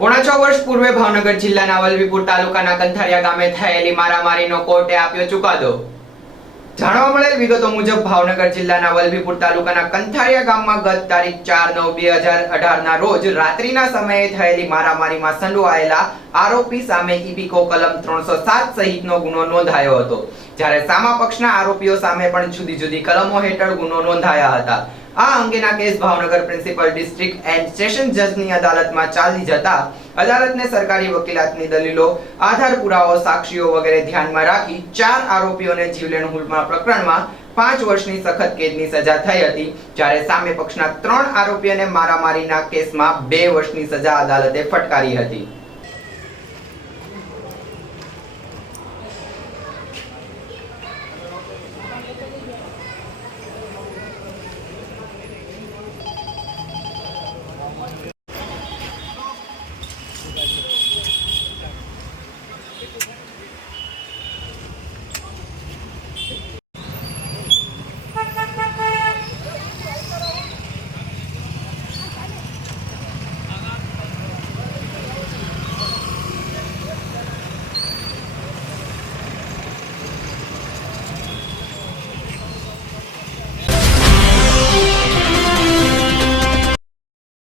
પોણા 6 વર્ષ પૂર્વે ભાવનગર જિલ્લાના વલભીપુર તાલુકાના કંથારિયા ગામે થયેલી મારામારીનો કોર્ટે આપ્યો ચુકાદો। જાણવા મળેલ વિગતો મુજબ ભાવનગર જિલ્લાના વલભીપુર તાલુકાના કંથારિયા ગામમાં ગત તારીખ 4/9/2018 ના રોજ રાત્રિના સમયે થયેલી મારામારીમાં સંડોવાયેલા આરોપી સામે ઈપીકો કલમ 307 સહિતનો ગુનો નોંધાયો હતો, જ્યારે સામા પક્ષના આરોપીઓ સામે પણ જુદી જુદી કલમો હેઠળ ગુનો નોંધાયા હતા। આ અંગેના case Bhavnagar principal district and session જજની અદાલતમાં ચાલી જતા અદાલતને સરકારી વકીલાતની દલીલો, આધાર પુરાવો, સાક્ષીઓ વગેરે ધ્યાનમાં રાખી 4 આરોપીઓને જીવલેણ હુમલા પ્રકરણમાં 5 વર્ષની સખત કેદની સજા થઈ હતી, જ્યારે સામે પક્ષના 3 આરોપીઓને મારામારીના કેસમાં 2 વર્ષની સજા અદાલતે ફટકારી હતી।